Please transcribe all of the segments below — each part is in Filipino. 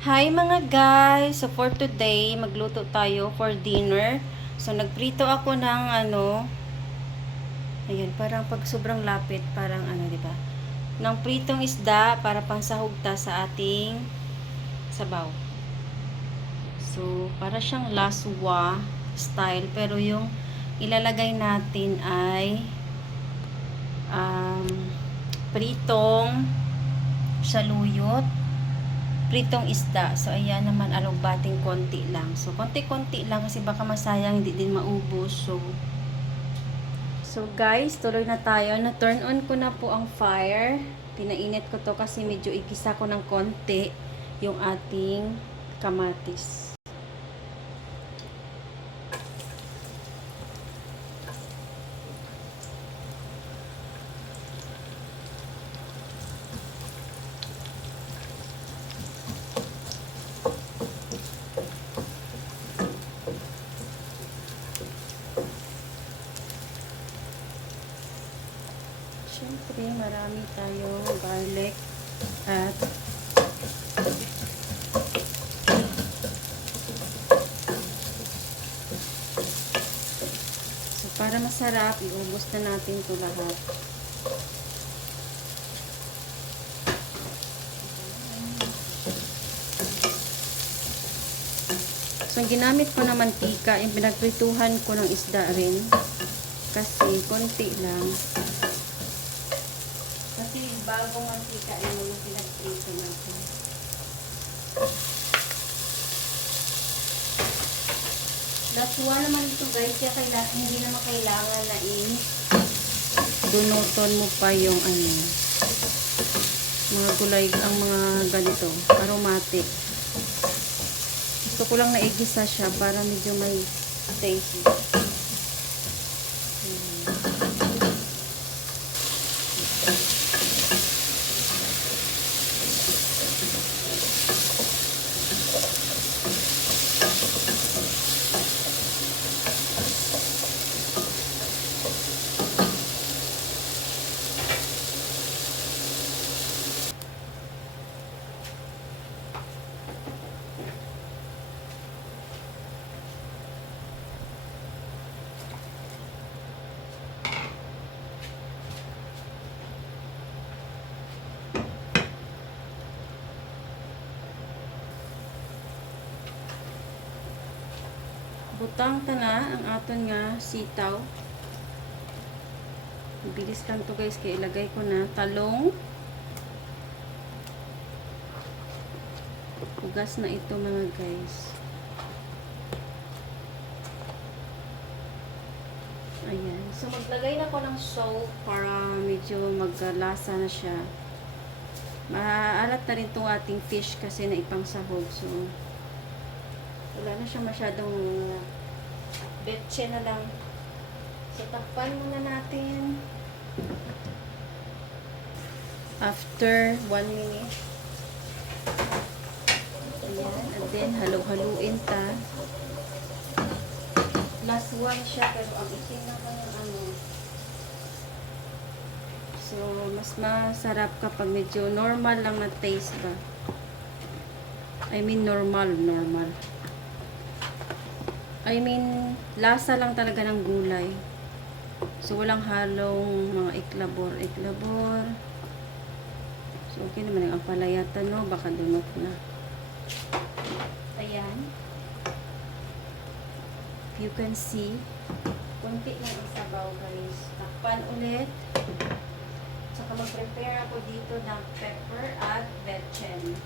Hi mga guys! So for today, magluto tayo for dinner. So nagprito ako ng ano, ayun, parang pag sobrang lapit, parang ano, di ba? Ng pritong isda para pangsahugta sa ating sabaw. So, para siyang laswa style, pero yung ilalagay natin ay um, pritong saluyot pritong isda. So, ayan naman, alugbating konti lang. So, konti-konti lang kasi baka masayang, hindi din maubos. So, so guys, tuloy na tayo. Na-turn on ko na po ang fire. Pinainit ko to kasi medyo igisa ko ng konti yung ating kamatis. Siyempre, marami tayong garlic at So, para masarap, iubos na natin ito lahat. So, ginamit ko na mantika, yung pinagprituhan ko ng isda rin. Kasi, konti lang. Kasi bagong mantika ay yung pinagprito natin. Laswa naman ito guys, kaya kaila, hindi naman kailangan na in dunuton mo pa yung ano mga gulay, ang mga ganito, aromatic. Gusto ko lang naigisa siya para medyo may taste. Butang ta na ang aton nga sitaw. Bilis lang to guys kaya ilagay ko na talong. Ugas na ito mga guys. Ayan. So maglagay na ko ng salt para medyo maglasa na siya. Maalat na rin itong ating fish kasi na ipang sahog. So wala na siya masyadong uh, betche na lang. So, takpan muna natin. After 1 minute. Ayan. And then, halo-haluin ta. Last one siya, pero ang itim na kanyang ano. So, mas masarap kapag medyo normal lang na taste ba. I mean, normal, normal. I mean, lasa lang talaga ng gulay. So, walang halong mga iklabor, iklabor. So, okay naman ang palayatan, no? Baka dunok na. Ayan. You can see, konti lang ang sabaw, guys. Takpan ulit. Saka mag-prepare ako dito ng pepper at betchen.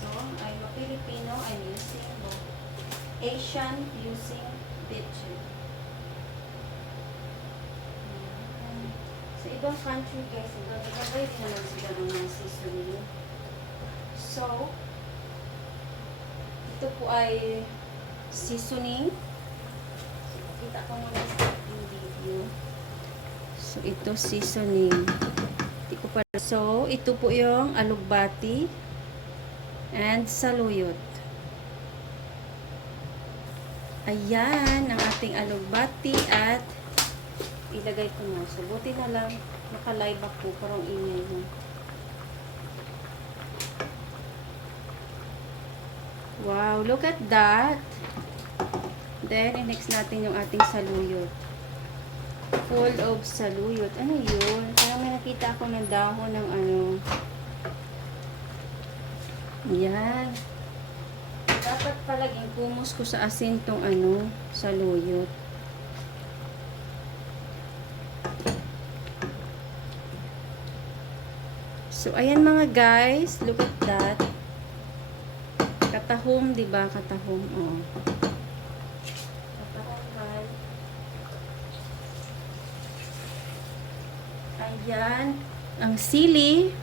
So, I'm a Filipino. I'm using both Asian using bitchin. Sa ibang country guys, nagagawin din naman sila ng mga seasoning. So, ito po ay seasoning. So, pakita ko muna sa ating video. So, ito seasoning. Hindi ko. So, ito po yung alugbati and saluyot. Ayan, ang ating alugbati at ilagay ko na. So, buti na lang, naka-live ako, parang ingay mo. Wow, look at that. Then, i-next natin yung ating saluyot. Full of saluyot. Ano yun? Parang may nakita ako ng dahon ng ano. Yan. Dapat palaging pumus ko sa asin tong ano, saluyot. So, ayan mga guys. Look at that. Katahom, di ba? Katahom, oh. Katahom, guys. Ayan. Ang sili.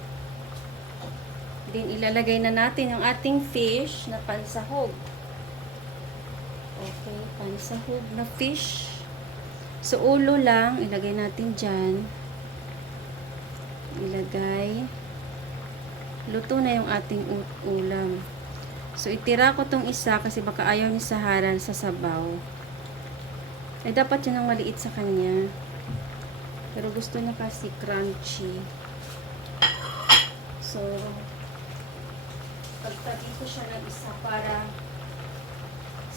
Din ilalagay na natin yung ating fish na pansahog. Okay, pansahog na fish. So, ulo lang, ilagay natin dyan. Ilagay. Luto na yung ating ulam. So, itira ko tong isa kasi baka ayaw ni Saharan sa sabaw. Eh, dapat yun ang maliit sa kanya. Pero gusto niya kasi crunchy. So, pagtabi ko siya ng isa para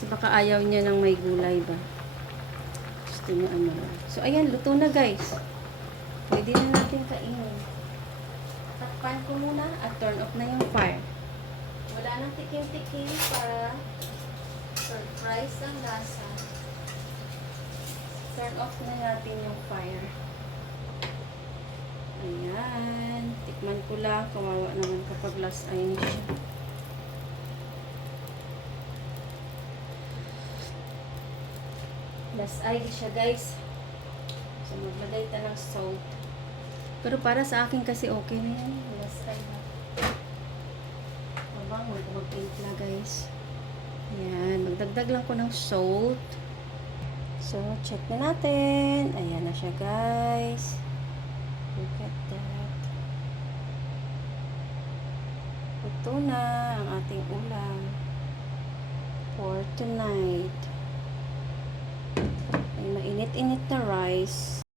kasi baka ayaw niya ng may gulay ba. Gusto niya ano. So, ayan, luto na guys. Pwede na natin kainin. Takpan ko muna at turn off na yung fire. Wala nang tikim-tikim para surprise ang lasa. Turn off na natin yung fire. Ayan. Tikman ko lang. Kawawa naman kapag last eye niya eye siya guys. So maglagay ta ng salt. Pero para sa akin kasi okay na yan. Last eye na. Mabango ko magtimpla guys. Ayan. Magdagdag lang ko ng salt. So, check na natin. Ayan na siya guys. Look at that. Ito na ang ating ulam for tonight. May mainit-init na rice.